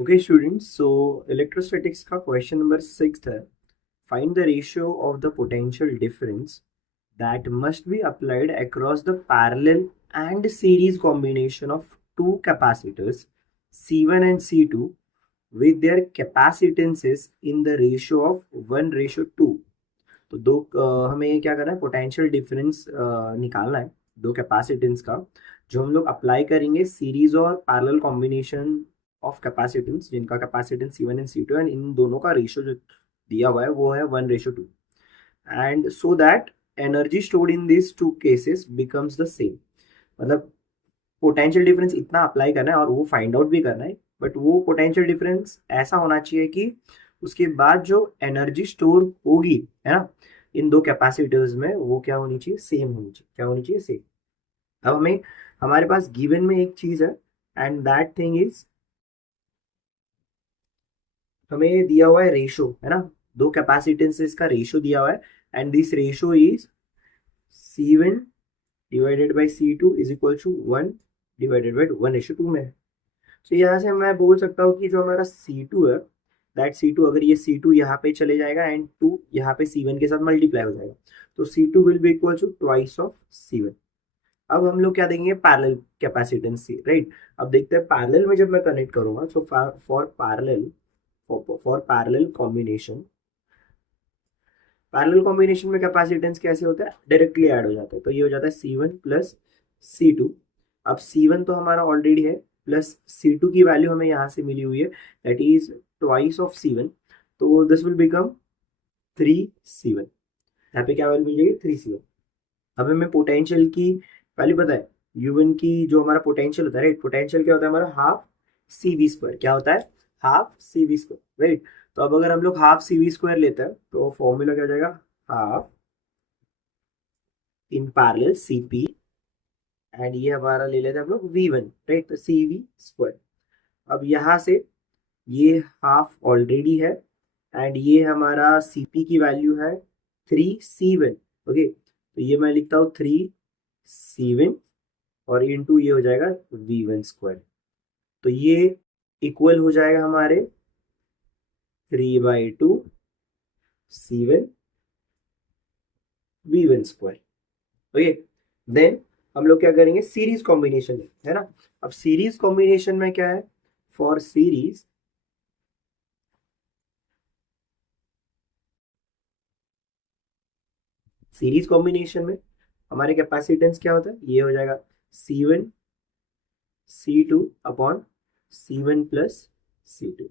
Okay students, सो electrostatics का question number 6 है. Find the ratio of the potential difference that must be applied across the parallel and series combination of two capacitors C1 and C2 with their capacitances in the ratio of 1:2. तो हमें क्या करना है, potential difference निकालना है दो capacitance का, जो हम लोग अप्लाई करेंगे सीरीज और पैरेलल कॉम्बिनेशन ऑफ कैपेसिटेंस जिनका capacitance C1 and C2 and in दोनों का रेशियो जो दिया हुआ है वो है 1:2. And so that energy stored in this two cases becomes the same. मतलब पोटेंशियल डिफरेंस इतना अप्लाई करना है और वो फाइंड आउट भी करना है, बट वो पोटेंशियल डिफरेंस ऐसा होना चाहिए कि उसके बाद जो एनर्जी स्टोर होगी, है ना, इन दो कैपेसिटर्स में, वो क्या होनी चाहिए, सेम होनी चाहिए. क्या होनी चाहिए, सेम. अब हमारे पास गिवन में एक चीज है, एंड दैट थिंग इज, हमें दिया हुआ है रेशो, है ना, दो कैपेसिटेंसेस का रेशो दिया हुआ है, and this ratio is C1 divided by C2 is equal to 1 divided by 1:2 में है. तो यहाँ से मैं बोल सकता हूँ कि जो हमारा C2 है, दैट C2, अगर ये C2 यहाँ पे चले जाएगा एंड 2 यहाँ पे C1 के साथ मल्टीप्लाई हो जाएगा, तो C2 will be equal to twice of C1. अब हम लोग क्या देंगे, पैरेलल कैपेसिटेंस से, राइट. अब देखते हैं पैरेलल में जब मैं कनेक्ट करूंगा, so for parallel combination, parallel combination में कैपेसिटेंस कैसे होता है, डायरेक्टली ऐड हो जाता है. तो ये हो जाता है C1 प्लस C2. अब C1 तो हमारा ऑलरेडी है, प्लस C2 की वैल्यू हमें यहाँ से मिली हुई है, that is twice of C1. तो दिस विल बिकम 3C1. यहाँ पे क्या वैल्यू मिल जाएगी, 3C1. अब हमें पोटेंशियल की वैल्यू पता है, U1 की जो हमारा पोटेंशियल होता है, राइट, पोटेंशियल क्या होता है हमारा, हाफ CV². क्या होता है, हाफ CV², राइट. तो अब अगर हम लोग हाफ CV² लेते हैं तो फॉर्मूला क्या हो जाएगा, half in parallel CP, and ये हमारा ले लेते हैं हम लोग V1, राइट, तो CV². अब यहाँ से ये हाफ ऑलरेडी है, एंड ये हमारा CP की वैल्यू है 3C1. ओके, तो ये मैं लिखता हूँ 3C1 और इनटू ये हो जाएगा V1². तो ये इक्वल हो जाएगा हमारे 3/2 C1 V1². ओके, देन हम लोग क्या करेंगे, सीरीज कॉम्बिनेशन में, है ना. अब सीरीज कॉम्बिनेशन में क्या है, फॉर सीरीज कॉम्बिनेशन में हमारे कैपेसिटेंस क्या होता है, ये हो जाएगा C1 C2 upon C1 plus C2,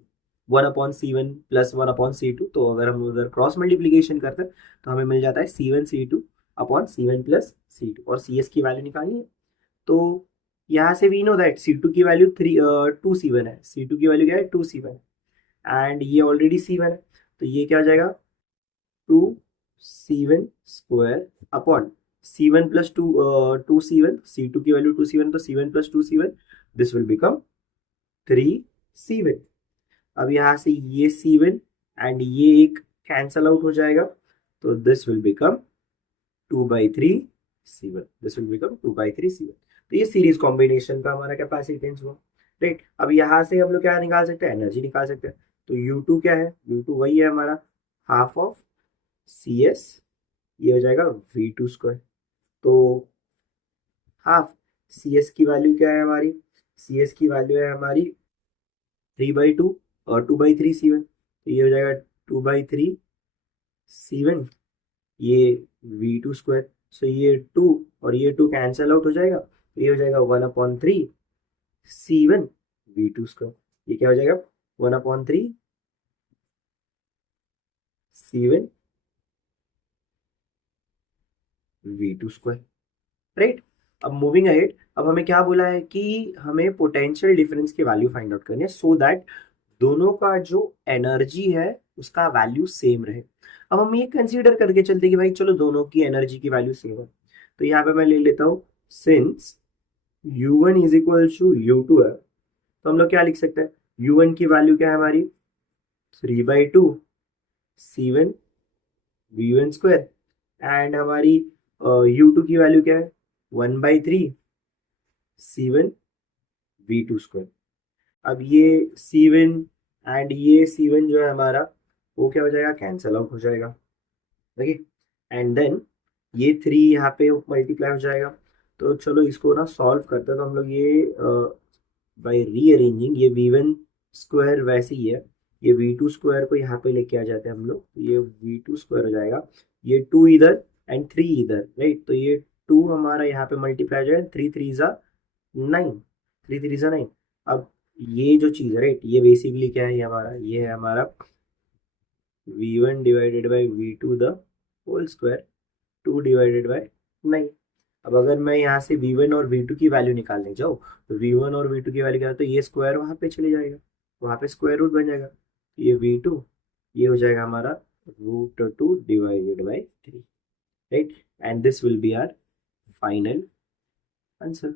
1/C1 plus 1/C2. तो अगर हम उधर क्रॉस मल्टीप्लीकेशन करते हैं तो हमें मिल जाता है C1 C2 upon C1 plus C2, और CS की वैल्यू निकालनी है. तो यहाँ से वी नो दैट C2 की वैल्यू 2C1 है. C2 की वैल्यू क्या है, 2C1 है, एंड ये ऑलरेडी C1 है. तो ये क्या हो जाएगा, 2C1² upon C1 plus 2C1, C2 की वैल्यू 2C1, तो C1 plus 2C1, this will become 3C1. अब यहाँ से ये C1 एंड ये एक कैंसल आउट हो जाएगा, तो this will become 2/3C1. This will become 2/3C1. तो ये सीरीज कॉम्बिनेशन का हमारा कैपेसिटेंस हुआ, राइट. अब यहाँ से हम लोग क्या निकाल सकते हैं, एनर्जी निकाल सकते हैं. तो U2 क्या है, U2 वही है हमारा हाफ ऑफ CS, ये हो जाएगा V2². तो हाफ CS की वैल्यू क्या है हमारी, CS की वैल्यू है हमारी 3/2 और 2/3C1. तो ये हो जाएगा 2/3C1, ये V2². सो ये 2 और ये 2 कैंसल आउट हो जाएगा, तो ये हो जाएगा 1/3C1 V2². ये क्या हो जाएगा, 1/3C1 V2², राइट. अब मूविंग अहेड, अब हमें क्या बोला है कि हमें पोटेंशियल डिफरेंस की वैल्यू फाइंड आउट करनी है, सो दैट दोनों का जो एनर्जी है उसका वैल्यू सेम रहे. अब हम ये कंसीडर करके चलते कि भाई चलो दोनों की एनर्जी की वैल्यू सेम है, तो यहाँ पे मैं ले लेता हूँ, since U1 is equal to U2 है, तो हम लोग क्या लिख सकते हैं, U1 की वैल्यू क्या है हमारी, 3/2 C1 V1², एंड हमारी U2 की वैल्यू क्या है, 1/3 C1 V2². अब ये C1 एंड ये C1 जो है हमारा, वो क्या हो जाएगा, कैंसल आउट हो जाएगा। देखिए, एंड देन ये 3 यहाँ पे मल्टीप्लाई हो जाएगा। तो चलो इसको ना सॉल्व करते हैं। तो हम लोग ये बाय रीअरेंजिंग, ये V1 स्क्वायर वैसे ही है, ये V2 स्क्वायर को यहाँ पे लेके आ जाते हैं हम लोग। ये V2 स्क्वायर हो जाएगा, ये 2 इधर एंड 3 इधर, राइट। तो ये 2 हमारा यहाँ पे मल्टीप्लाई हो जाएगा, 3 3 जा 9, 3 3 जा 9। अब ये जो चीज़ है, राइट, ये बेसिकली क्या है, ये हमारा, ये है हमारा V1 divided by V2 the whole square, 2 divided by 9। अब अगर मैं यहाँ से V1 और V2 की वैल्यू निकालने जाऊँ, तो V1 और V2 की वैल्यू क्या है, तो ये स्क्वायर वहाँ पे चले जाएगा, वहाँ पे स्क्वायर रूट बन जाएगा। तो ये V2, ये हो जाएगा हमारा √2 divided by 3, right. And this will be our final answer.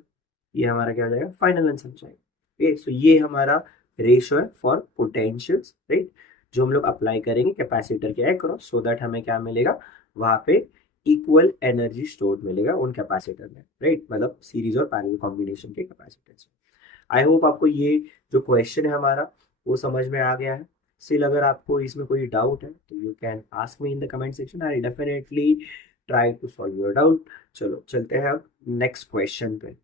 ये हमारा क्या हो जाएगा, फाइनल आंसर हो जाएगा। ओके, सो ये हमारा रेशियो है फॉर पोटेंशियल्स, राइट, जो हम लोग अप्लाई करेंगे कैपेसिटर के अक्रॉस, सो दैट हमें क्या मिलेगा, वहाँ पे इक्वल एनर्जी स्टोर मिलेगा उन कैपेसिटर में, राइट, मतलब सीरीज और पैरेलल कॉम्बिनेशन के कैपेसिटर्स। आई होप आपको ये जो क्वेश्चन है हमारा वो समझ में आ गया है। स्टिल अगर आपको इसमें कोई डाउट है तो you can ask me in the comment section, I definitely try to solve your doubt. चलो चलते हैं अब नेक्स्ट क्वेश्चन पे।